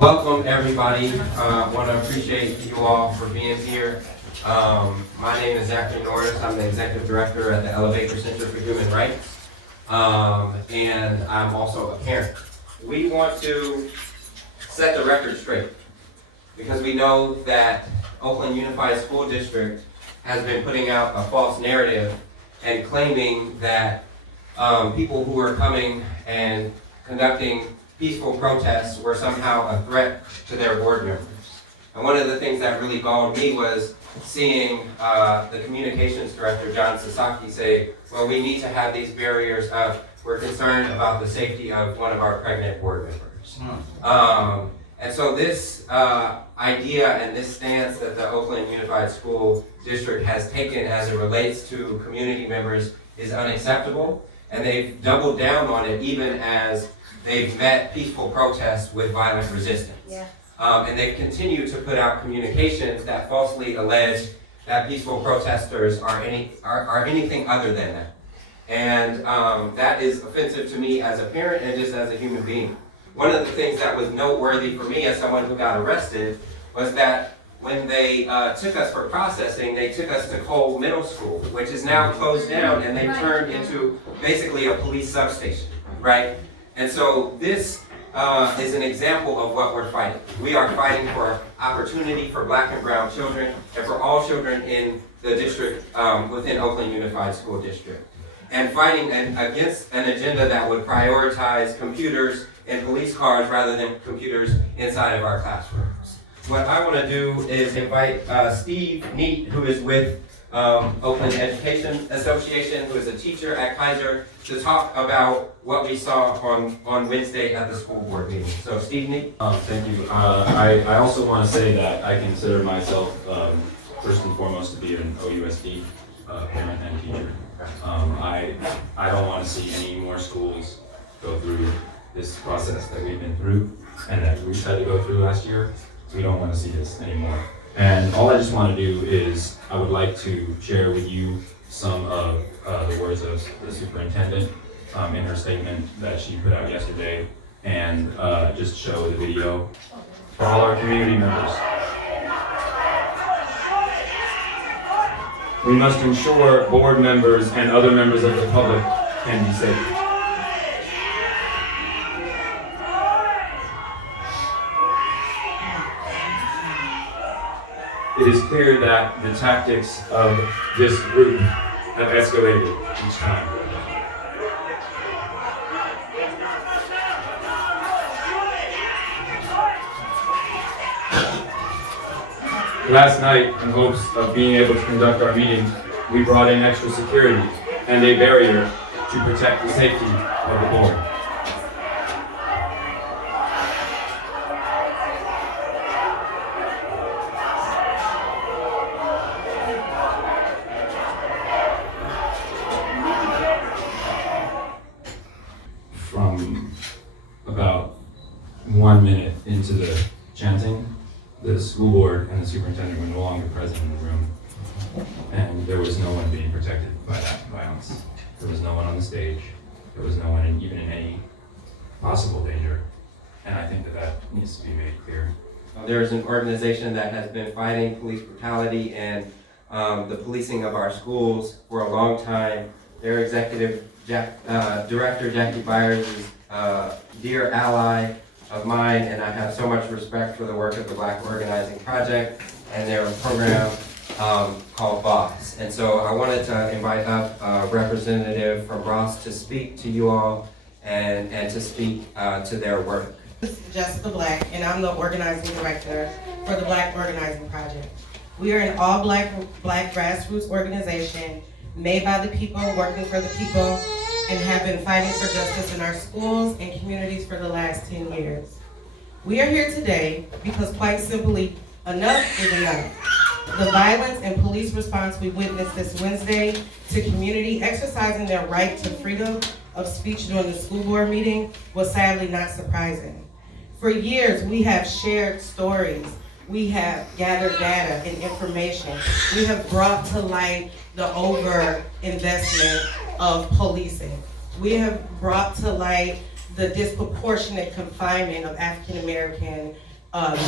Welcome, everybody. I want to appreciate you all for being here. My name is Zachary Norris. I'm the Executive Director at the Elevator Center for Human Rights, and I'm also a parent. We want to set the record straight because we know that Oakland Unified School District has been putting out a false narrative and claiming that people who are coming and conducting peaceful protests were somehow a threat to their board members. And one of the things that really galled me was seeing the communications director, John Sasaki, say, well, we need to have these barriers up. We're concerned about the safety of one of our pregnant board members. And so this idea and this stance that the Oakland Unified School District has taken as it relates to community members is unacceptable. And they've doubled down on it even as they've met peaceful protests with violent resistance. Yeah. And they've continued to put out communications that falsely allege that peaceful protesters are anything other than that. And that is offensive to me as a parent and just as a human being. One of the things that was noteworthy for me as someone who got arrested was that when they took us for processing, they took us to Cole Middle School, which is now closed down, and they turned into basically a police substation, right? And so this is an example of what we're fighting. We are fighting for opportunity for Black and brown children and for all children in the district within Oakland Unified School District. And fighting against an agenda that would prioritize computers in police cars rather than computers inside of our classrooms. What I want to do is invite Steve Neat, who is with Oakland Education Association, who is a teacher at Kaiser, to talk about what we saw on Wednesday at the school board meeting. So Steve Neat. Thank you. I also want to say that I consider myself first and foremost to be an OUSD parent and teacher. I don't want to see any more schools go through this process that we've been through and that we had to go through last year. We don't want to see this anymore. And all I just want to do is I would like to share with you some of the words of the superintendent in her statement that she put out yesterday, and just show the video for all our community members. We must ensure board members and other members of the public can be safe. It is clear that the tactics of this group have escalated each time. Last night, in hopes of being able to conduct our meeting, we brought in extra security and a barrier to protect the safety of the board. From about 1 minute into the chanting, the school board and the superintendent were no longer present in the room, and there was no one being protected by that violence. There was no one on the stage. There was no one even in any possible danger, and I think that needs to be made clear. There is an organization that has been fighting police brutality and the policing of our schools for a long time. Their executive director, Jackie Byers, is a dear ally of mine, and I have so much respect for the work of the Black Organizing Project and their program called BOSS. And so I wanted to invite up a representative from BOSS to speak to you all and to speak to their work. This is Jessica Black, and I'm the organizing director for the Black Organizing Project. We are an all-Black grassroots organization made by the people, working for the people, and have been fighting for justice in our schools and communities for the last 10 years. We are here today because, quite simply, enough is enough. The violence and police response we witnessed this Wednesday to community exercising their right to freedom of speech during the school board meeting was sadly not surprising. For years, we have shared stories. We have gathered data and information. We have brought to light the over-investment of policing. We have brought to light the disproportionate confinement of African American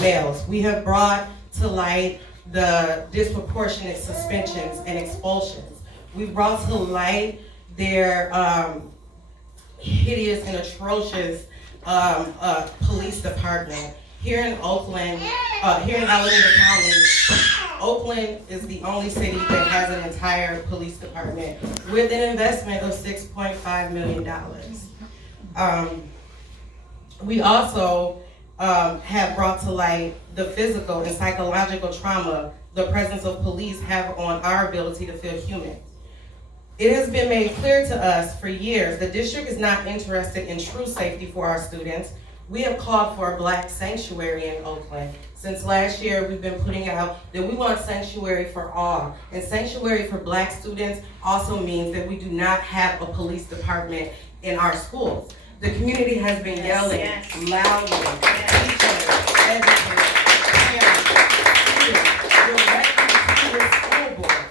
males. We have brought to light the disproportionate suspensions and expulsions. We've brought to light their hideous and atrocious police department. Here in Oakland, here in Alameda County, Oakland is the only city that has an entire police department with an investment of $6.5 million. We also have brought to light the physical and psychological trauma the presence of police have on our ability to feel human. It has been made clear to us for years the district is not interested in true safety for our students. We have called for a Black sanctuary in Oakland. Since last year, we've been putting out that we want sanctuary for all. And sanctuary for Black students also means that we do not have a police department in our schools. The community has been yelling loudly, teachers, educators, parents, students, directly to the school board,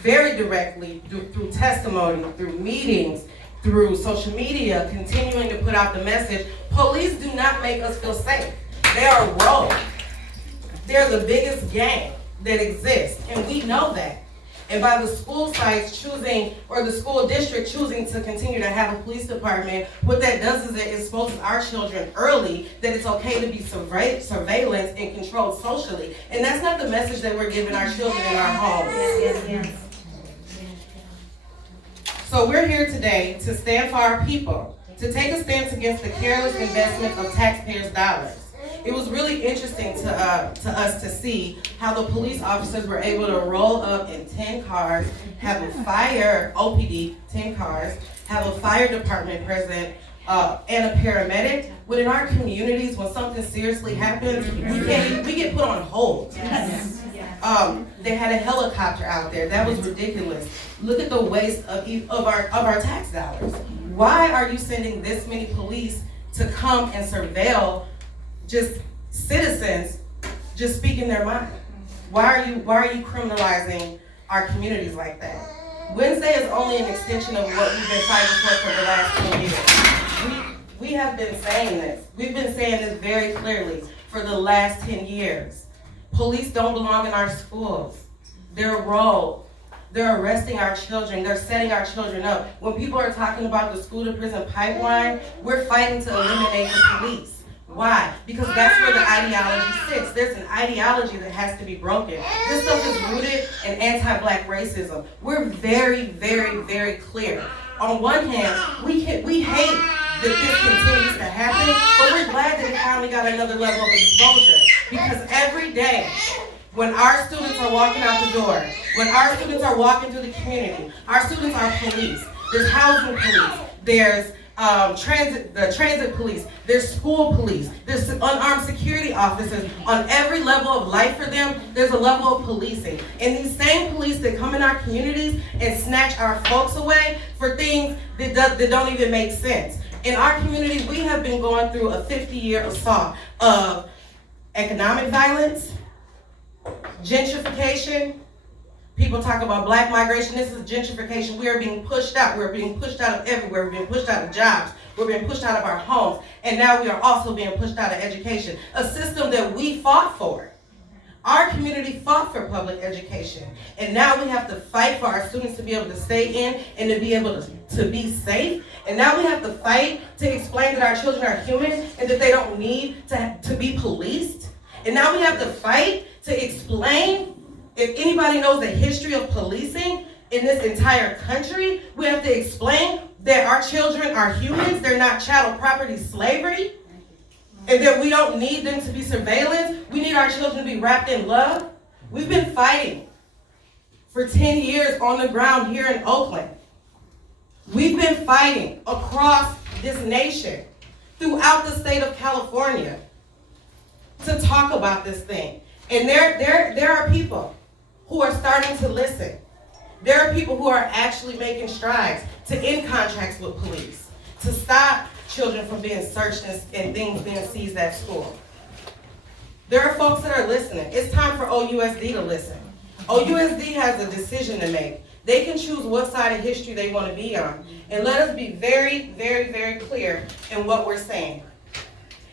very directly through testimony, through meetings, through social media, continuing to put out the message. Police do not make us feel safe. They are rogue. They're the biggest gang that exists, and we know that. And by the school sites choosing, or the school district choosing to continue to have a police department, what that does is it exposes our children early that it's okay to be surveillance and controlled socially. And that's not the message that we're giving our children in our homes. Yes. So we're here today to stand for our people, to take a stance against the careless investment of taxpayers' dollars. It was really interesting to us to see how the police officers were able to roll up in 10 cars, have a fire, OPD, 10 cars, have a fire department present, and a paramedic. When in our communities, when something seriously happens, we get put on hold. Yes. They had a helicopter out there. That was ridiculous. Look at the waste of our tax dollars. Why are you sending this many police to come and surveil just citizens just speaking their mind? Why are you criminalizing our communities like that? Wednesday is only an extension of what we've been fighting for the last 10 years. We have been saying this. We've been saying this very clearly for the last 10 years. Police don't belong in our schools. They're rogue. They're arresting our children. They're setting our children up. When people are talking about the school to prison pipeline, we're fighting to eliminate the police. Why? Because that's where the ideology sits. There's an ideology that has to be broken. This stuff is rooted in anti-Black racism. We're very, very, very clear. On one hand, we hate that this continues to happen, but we're glad that it finally got another level of exposure. Because every day, when our students are walking out the door, when our students are walking through the community, our students are police. There's housing police. There's transit police, there's school police, there's unarmed security officers. On every level of life for them, there's a level of policing. And these same police that come in our communities and snatch our folks away for things that don't even make sense. In our community, we have been going through a 50-year assault of economic violence, gentrification. People talk about Black migration. This is gentrification. We are being pushed out. We're being pushed out of everywhere. We're being pushed out of jobs. We're being pushed out of our homes. And now we are also being pushed out of education, a system that we fought for. Our community fought for public education. And now we have to fight for our students to be able to stay in and to be able to be safe. And now we have to fight to explain that our children are human and that they don't need to be policed. And now we have to fight to explain. If anybody knows the history of policing in this entire country, we have to explain that our children are humans, they're not chattel property slavery, and that we don't need them to be surveillance. We need our children to be wrapped in love. We've been fighting for 10 years on the ground here in Oakland. We've been fighting across this nation, throughout the state of California, to talk about this thing. And there are people who are starting to listen. There are people who are actually making strides to end contracts with police, to stop children from being searched and things being seized at school. There are folks that are listening. It's time for OUSD to listen. OUSD has a decision to make. They can choose what side of history they want to be on. And let us be very, very, very clear in what we're saying.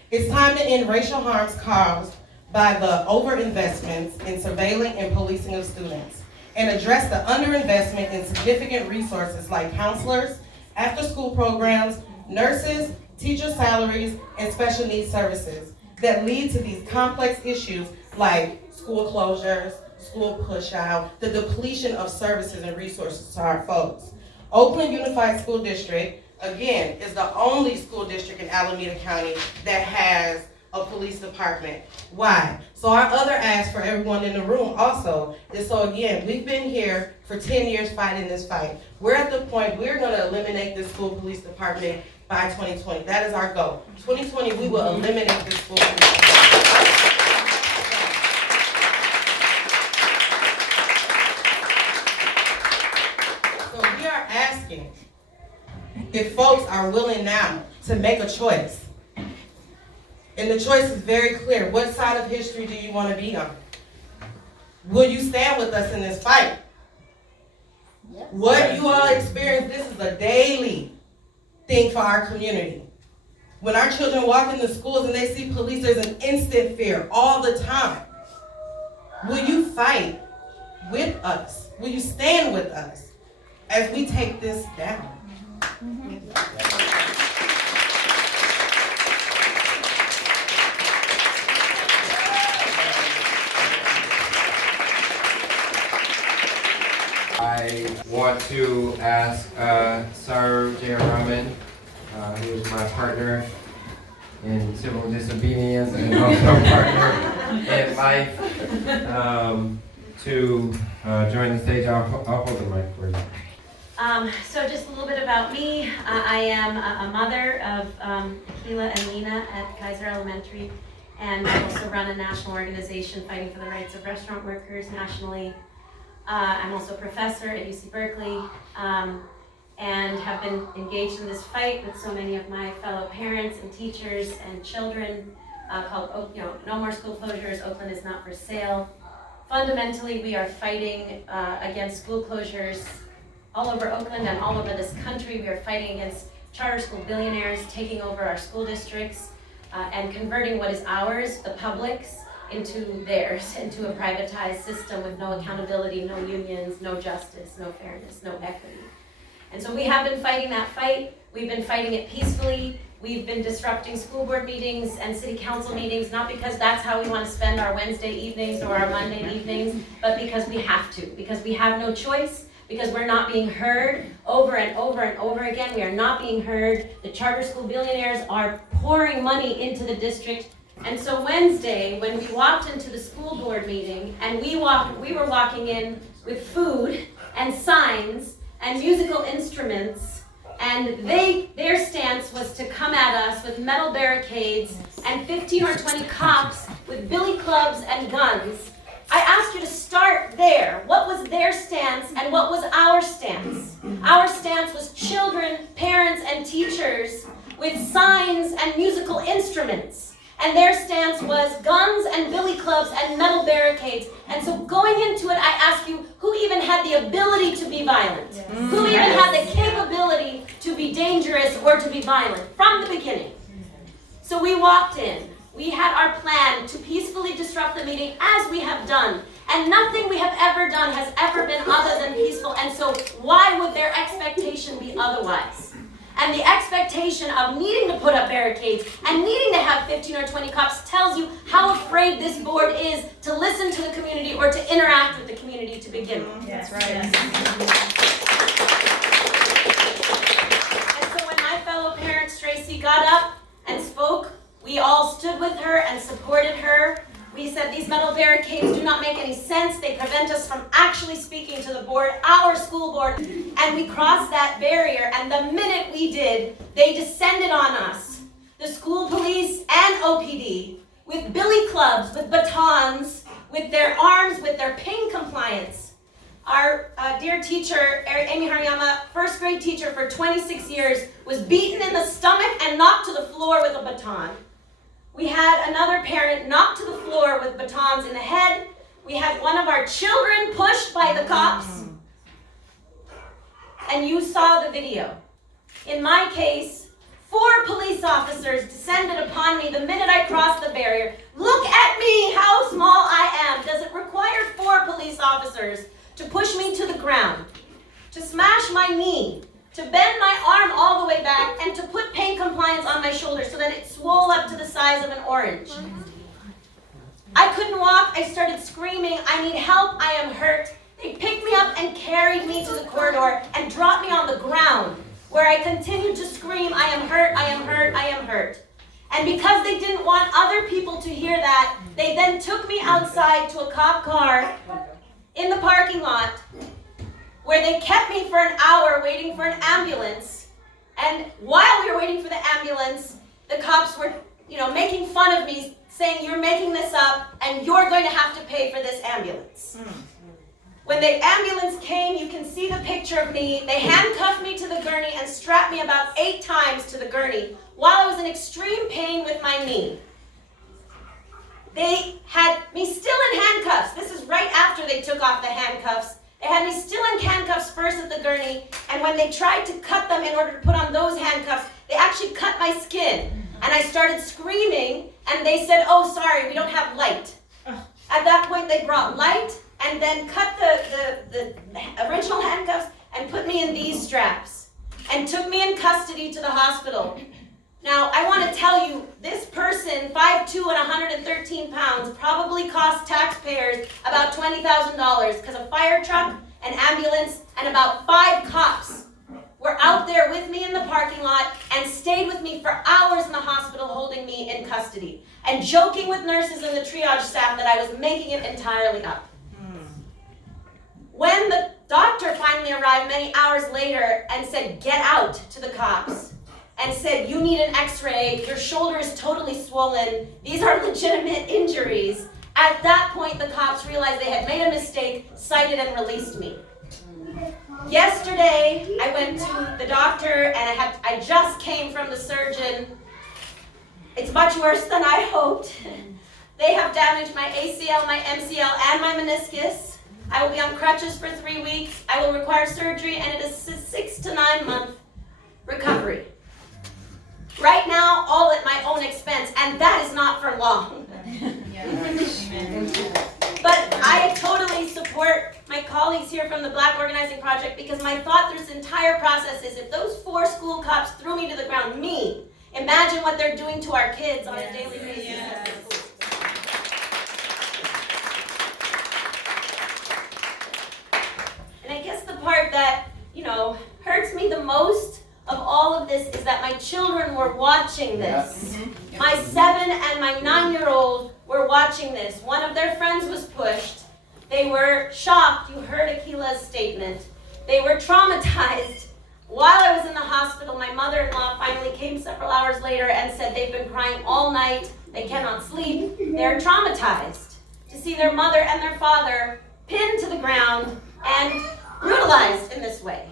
It's time to end racial harms caused by the overinvestments in surveilling and policing of students, and address the underinvestment in significant resources like counselors, after-school programs, nurses, teacher salaries, and special needs services that lead to these complex issues like school closures, school push-out, the depletion of services and resources to our folks. Oakland Unified School District, again, is the only school district in Alameda County that has a police department. Why? So our other ask for everyone in the room also is, so again, we've been here for 10 years fighting this fight. We're at the point we're gonna eliminate this school police department by 2020. That is our goal. 2020, we will eliminate this school police department. So we are asking if folks are willing now to make a choice. And the choice is very clear. What side of history do you want to be on? Will you stand with us in this fight? Yes. What you all experience, this is a daily thing for our community. When our children walk into schools and they see police, there's an instant fear all the time. Will you fight with us? Will you stand with us as we take this down? I want to ask Sir J. Rahman, who is my partner in civil disobedience and also partner in life, to join the stage. I'll hold the mic for you. So just a little bit about me. I am a mother of Akila and Lena at Kaiser Elementary, and I also run a national organization fighting for the rights of restaurant workers nationally. I'm also a professor at UC Berkeley, and have been engaged in this fight with so many of my fellow parents and teachers and children, called, No More School Closures, Oakland Is Not For Sale. Fundamentally, we are fighting against school closures all over Oakland and all over this country. We are fighting against charter school billionaires taking over our school districts and converting what is ours, the public's, into theirs, into a privatized system with no accountability, no unions, no justice, no fairness, no equity. And so we have been fighting that fight. We've been fighting it peacefully. We've been disrupting school board meetings and city council meetings, not because that's how we want to spend our Wednesday evenings or our Monday evenings, but because we have to, because we have no choice, because we're not being heard over and over and over again. We are not being heard. The charter school billionaires are pouring money into the district. And so Wednesday, when we walked into the school board meeting, and we were walking in with food and signs and musical instruments, and their stance was to come at us with metal barricades and 15 or 20 cops with billy clubs and guns. I asked you to start there. What was their stance and what was our stance? Our stance was children, parents, and teachers with signs and musical instruments. And their stance was guns and billy clubs and metal barricades. And so going into it, I ask you, who even had the ability to be violent? Yes. Who even had the capability to be dangerous or to be violent from the beginning? So we walked in. We had our plan to peacefully disrupt the meeting, as we have done. And nothing we have ever done has ever been other than peaceful. And so why would their expectation be otherwise? And the expectation of needing to put up barricades and needing to have 15 or 20 cops tells you how afraid this board is to listen to the community or to interact with the community to begin with. That's right. And so when my fellow parent, Tracy, got up and spoke, we all stood with her and supported her. We said these metal barricades do not make any sense. They prevent us from actually speaking to the board, our school board. And we crossed that barrier, and the minute we did, they descended on us. The school police and OPD, with billy clubs, with batons, with their arms, with their ping compliance. Our dear teacher, Amy Hariyama, first grade teacher for 26 years, was beaten in the stomach and knocked to the floor with a baton. We had another parent knocked to the floor with batons in the head. We had one of our children pushed by the cops. and you saw the video. In my case, 4 police officers descended upon me the minute I crossed the barrier. Look at me, how small I am. Does it require 4 police officers to push me to the ground, to smash my knee, to bend my arm all the way back, and to put pain compliance on my shoulder so that it swole up to the size of an orange? I couldn't walk. I started screaming, I need help, I am hurt. They picked me up and carried me to the corridor and dropped me on the ground, where I continued to scream, I am hurt, I am hurt, I am hurt. And because they didn't want other people to hear that, they then took me outside to a cop car in the parking lot, where they kept me for an hour waiting for an ambulance. And while we were waiting for the ambulance, the cops were, making fun of me, saying, you're making this up, and you're going to have to pay for this ambulance. When the ambulance came, you can see the picture of me. They handcuffed me to the gurney and strapped me about 8 times to the gurney while I was in extreme pain with my knee. They had me still in handcuffs. This is right after they took off the handcuffs. They had me still in handcuffs first at the gurney, and when they tried to cut them in order to put on those handcuffs, they actually cut my skin. And I started screaming, and they said, oh, sorry, we don't have light. At that point, they brought light, and then cut the original handcuffs and put me in these straps and took me in custody to the hospital. Now, I want to tell you, this person, 5'2" and 113 pounds, probably cost taxpayers about $20,000 because a fire truck, an ambulance, and about 5 cops were out there with me in the parking lot and stayed with me for hours in the hospital holding me in custody and joking with nurses and the triage staff that I was making it entirely up. When the doctor finally arrived many hours later and said, get out to the cops, and said, you need an x-ray, your shoulder is totally swollen, these are legitimate injuries, at that point the cops realized they had made a mistake, cited and released me. Yesterday, I went to the doctor and I just came from the surgeon. It's much worse than I hoped. They have damaged my ACL, my MCL, and my meniscus. I will be on crutches for 3 weeks. I will require surgery, and it is a 6 to 9 month recovery. Right now, all at my own expense, and that is not for long. But I totally support my colleagues here from the Black Organizing Project, because my thought through this entire process is, if those 4 school cops threw me to the ground, imagine what they're doing to our kids on a daily basis. And I guess the part that, hurts me the most of all of this is that my children were watching this. My 7 and my 9-year-old were watching this. One of their friends was pushed. They were shocked. You heard Akila's statement. They were traumatized. While I was in the hospital, my mother-in-law finally came several hours later and said they've been crying all night. They cannot sleep. They're traumatized to see their mother and their father pinned to the ground and brutalized in this way.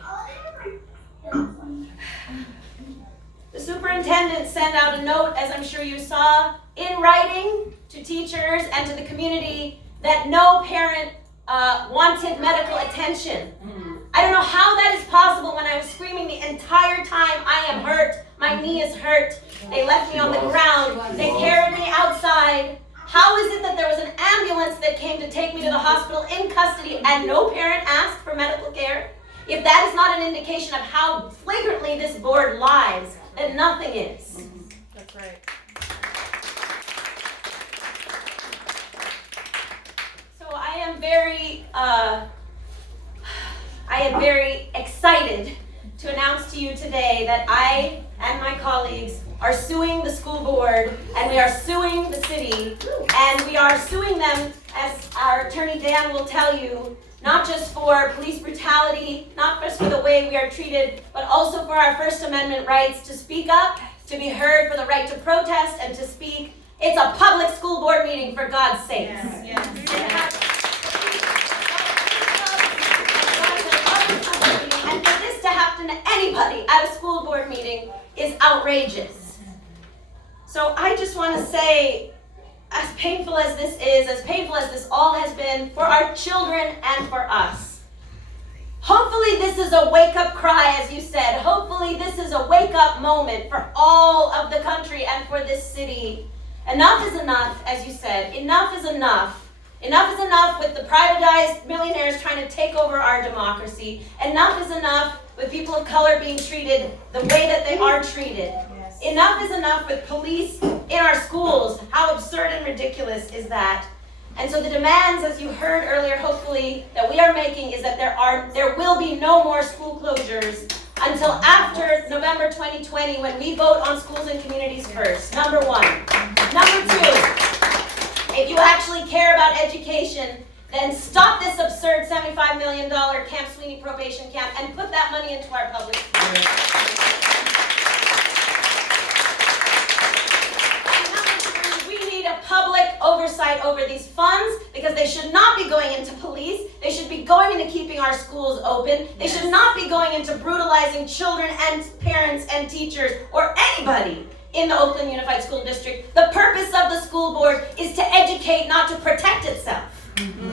The superintendent sent out a note, as I'm sure you saw, in writing to teachers and to the community that no parent wanted medical attention. I don't know how that is possible when I was screaming the entire time, I am hurt, my knee is hurt. They left me on the ground, they carried me outside. How is it that there was an ambulance that came to take me to the hospital in custody and no parent asked for medical care? If that is not an indication of how flagrantly this board lies, then nothing is. That's right. So I am very excited to announce to you today that I and my colleagues are suing the school board, and we are suing the city, and we are suing them, as our attorney Dan will tell you, not just for police brutality, not just for the way we are treated, but also for our First Amendment rights to speak up, to be heard, for the right to protest and to speak. It's a public school board meeting, for God's sake. And for this to happen to anybody at a school board meeting is outrageous. So I just want to say, as painful as this is, as painful as this all has been for our children and for us, Hopefully this is a wake-up cry, as you said. Hopefully this is a wake-up moment for all of the country and for this city. Enough is enough, as you said. Enough is enough. Enough is enough with the privatized millionaires trying to take over our democracy. Enough is enough with people of color being treated the way that they are treated. Yes. Enough is enough with police in our schools. How absurd and ridiculous is that? And so the demands, as you heard earlier, hopefully, that we are making is that there will be no more school closures until after November 2020 when we vote on schools and communities first. Number one. Number two. If you actually care about education, then stop this absurd $75 million Camp Sweeney probation camp and put that money into our public schools. And number three, we need a public oversight over these funds because they should not be going into police. They should be going into keeping our schools open. They should not be going into brutalizing children and parents and teachers or anybody in the Oakland Unified School District. The purpose of the school board is to educate, not to protect itself. Mm-hmm.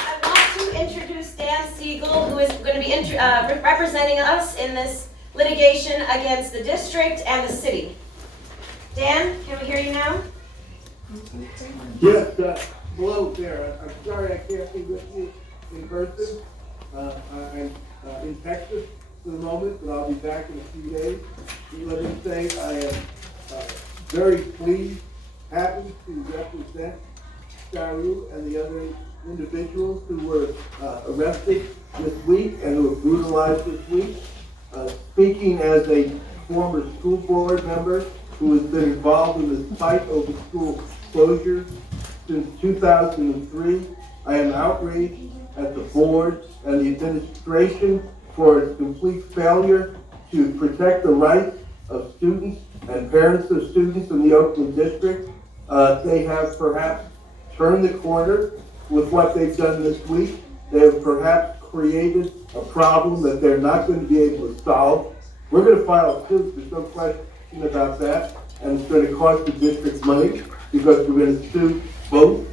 I want to introduce Dan Siegel, who is going to be representing us in this litigation against the district and the city. Dan, can we hear you now? Yes, hello there. I'm sorry I can't be with you in person. I'm in Texas for the moment, but I'll be back in a few days. Let me say I am very pleased, happy to represent Saru and the other individuals who were arrested this week and who were brutalized this week. Speaking as a former school board member who has been involved in this fight over school closures since 2003, I am outraged at the board and the administration for its complete failure to protect the rights of students and parents of students in the Oakland district. They have perhaps turned the corner with what they've done this week. They have perhaps created a problem that they're not going to be able to solve. We're going to file a suit, there's no question about that, and it's going to cost the district money because we're going to sue both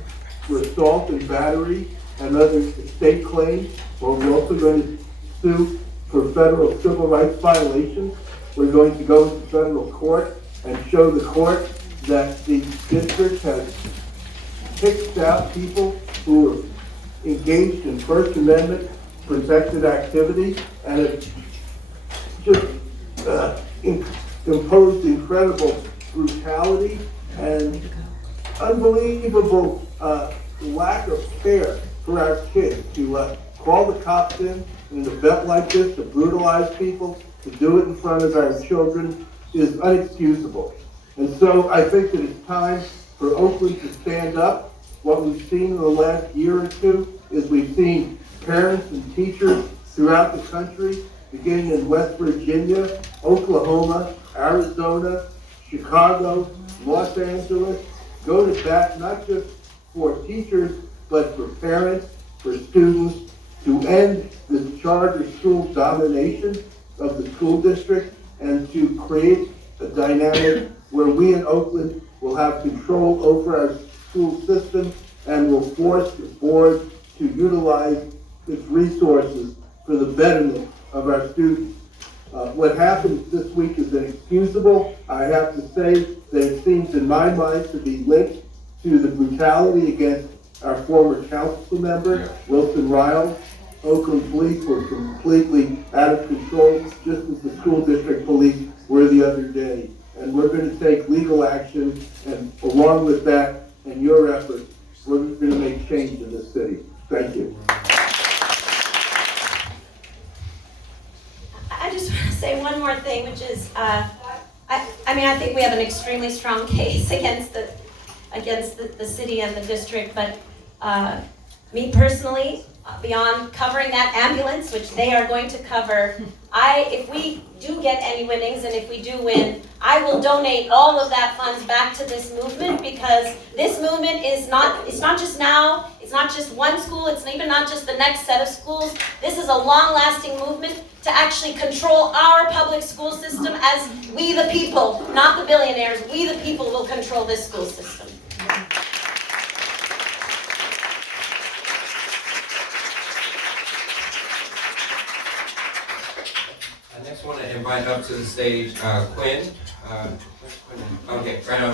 for assault and battery and other state claims, or we're also going to sue for federal civil rights violations. We're going to go to federal court and show the court that the district has picked out people who are engaged in First Amendment protected activity and have just imposed incredible brutality and unbelievable lack of care for our kids to call the cops in an event like this, to brutalize people, to do it in front of our children is unexcusable. And so I think that it's time for Oakland to stand up. What we've seen in the last year or two is we've seen parents and teachers throughout the country, beginning in West Virginia, Oklahoma, Arizona, Chicago, Los Angeles, go to bat not just for teachers, but for parents, for students, to end this charter school domination of the school district and to create a dynamic where we in Oakland will have control over our school system and will force the board to utilize its resources for the betterment of our students. What happened this week is inexcusable. I have to say that it seems in my mind to be linked to the brutality against our former council member, Wilson Riles. Oakland police were completely out of control, just as the school district police were the other day. And we're going to take legal action, and along with that and your efforts, we're going to make change in this city. Thank you. I just want to say one more thing, which is, I think we have an extremely strong case against the city and the district, but me personally, beyond covering that ambulance, which they are going to cover, if we do get any winnings, and if we do win, I will donate all of that funds back to this movement, because this movement it's not just now, it's not just one school, it's even not just the next set of schools. This is a long-lasting movement to actually control our public school system as we the people, not the billionaires, we the people will control this school system. invite up to the stage Quinn. Okay, right on.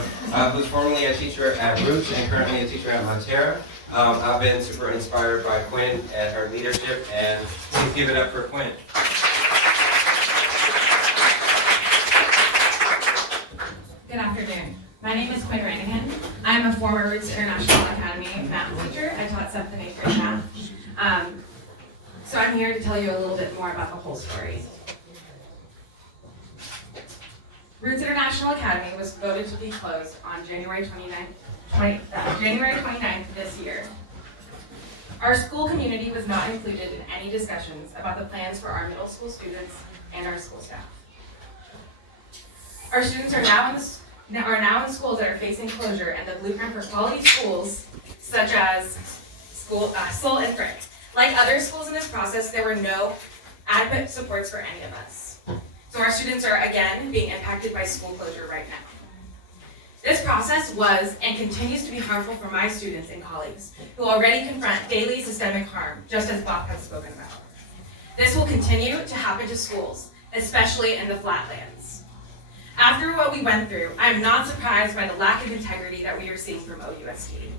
Who's formerly a teacher at Roots and currently a teacher at Montera. I've been super inspired by Quinn and her leadership, and please give it up for Quinn. Good afternoon. My name is Quinn Ranigan. I'm a former Roots International Academy math teacher. I taught 7th and 8th grade math. So I'm here to tell you a little bit more about the whole story. Roots International Academy was voted to be closed on January 29th this year. Our school community was not included in any discussions about the plans for our middle school students and our school staff. Our students are now in schools that are facing closure, and the blueprint for quality schools, such as Soul and Frick. Like other schools in this process, there were no adequate supports for any of us. So our students are again being impacted by school closure right now. This process was and continues to be harmful for my students and colleagues who already confront daily systemic harm, just as Bob has spoken about. This will continue to happen to schools, especially in the flatlands. After what we went through, I am not surprised by the lack of integrity that we are seeing from OUSD.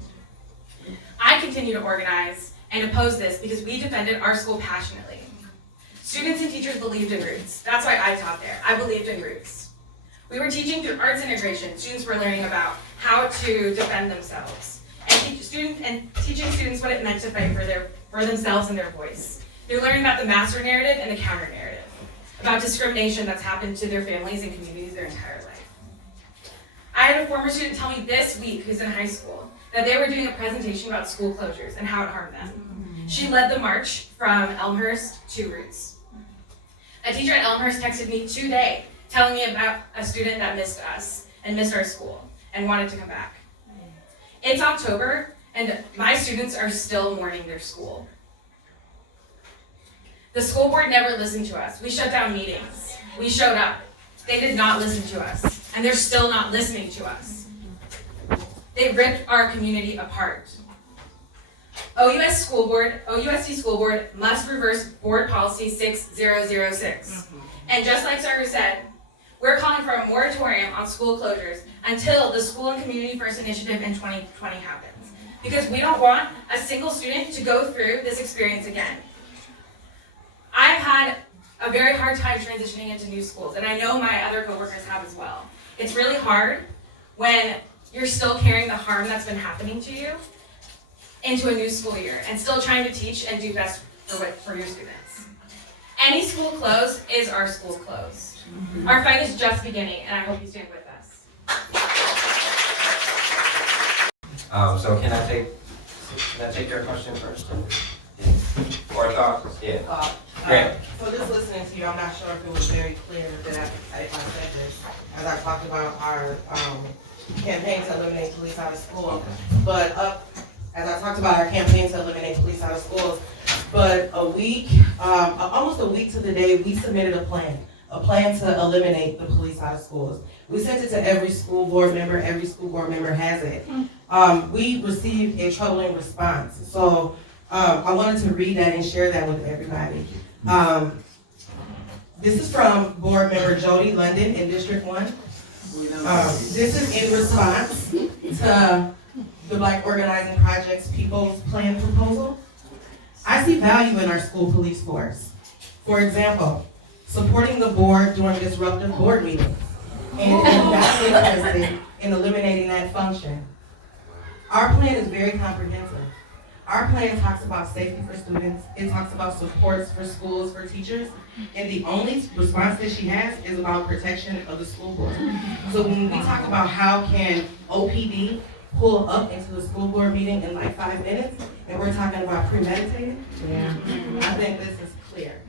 I continue to organize and oppose this because we defended our school passionately. Students and teachers believed in Roots. That's why I taught there. I believed in Roots. We were teaching through arts integration. Students were learning about how to defend themselves and teaching students what it meant to fight for themselves and their voice. They're learning about the master narrative and the counter narrative, about discrimination that's happened to their families and communities their entire life. I had a former student tell me this week, who's in high school, that they were doing a presentation about school closures and how it harmed them. She led the march from Elmhurst to Roots. A teacher at Elmhurst texted me today telling me about a student that missed us and missed our school and wanted to come back. It's October and my students are still mourning their school. The school board never listened to us. We shut down meetings. We showed up. They did not listen to us, and they're still not listening to us. They ripped our community apart. OUSD School Board must reverse Board Policy 6006. And just like Sarah said, we're calling for a moratorium on school closures until the School and Community First Initiative in 2020 happens. Because we don't want a single student to go through this experience again. I've had a very hard time transitioning into new schools, and I know my other coworkers have as well. It's really hard when you're still carrying the harm that's been happening to you into a new school year and still trying to teach and do best for your students. Any school closed is our school closed. Our fight is just beginning, and I hope you stand with us. So can I take your question first? Or thoughts? Yeah. Great. So just listening to you, I'm not sure if it was very clear that if I said this, as I talked about our campaign to eliminate police out of school, but as I talked about our campaign to eliminate police out of schools, but almost a week to the day, we submitted a plan to eliminate the police out of schools. We sent it to every school board member has it. We received a troubling response, so I wanted to read that and share that with everybody. This is from board member Jody London in District 1. This is in response to the Black Organizing Project's People's Plan proposal. I see value in our school police force. For example, supporting the board during disruptive board meetings and not interested in eliminating that function. Our plan is very comprehensive. Our plan talks about safety for students, it talks about supports for schools, for teachers, and the only response that she has is about protection of the school board. So when we talk about how can OPD pull up into a school board meeting in like 5 minutes, and we're talking about premeditated, I think this is clear.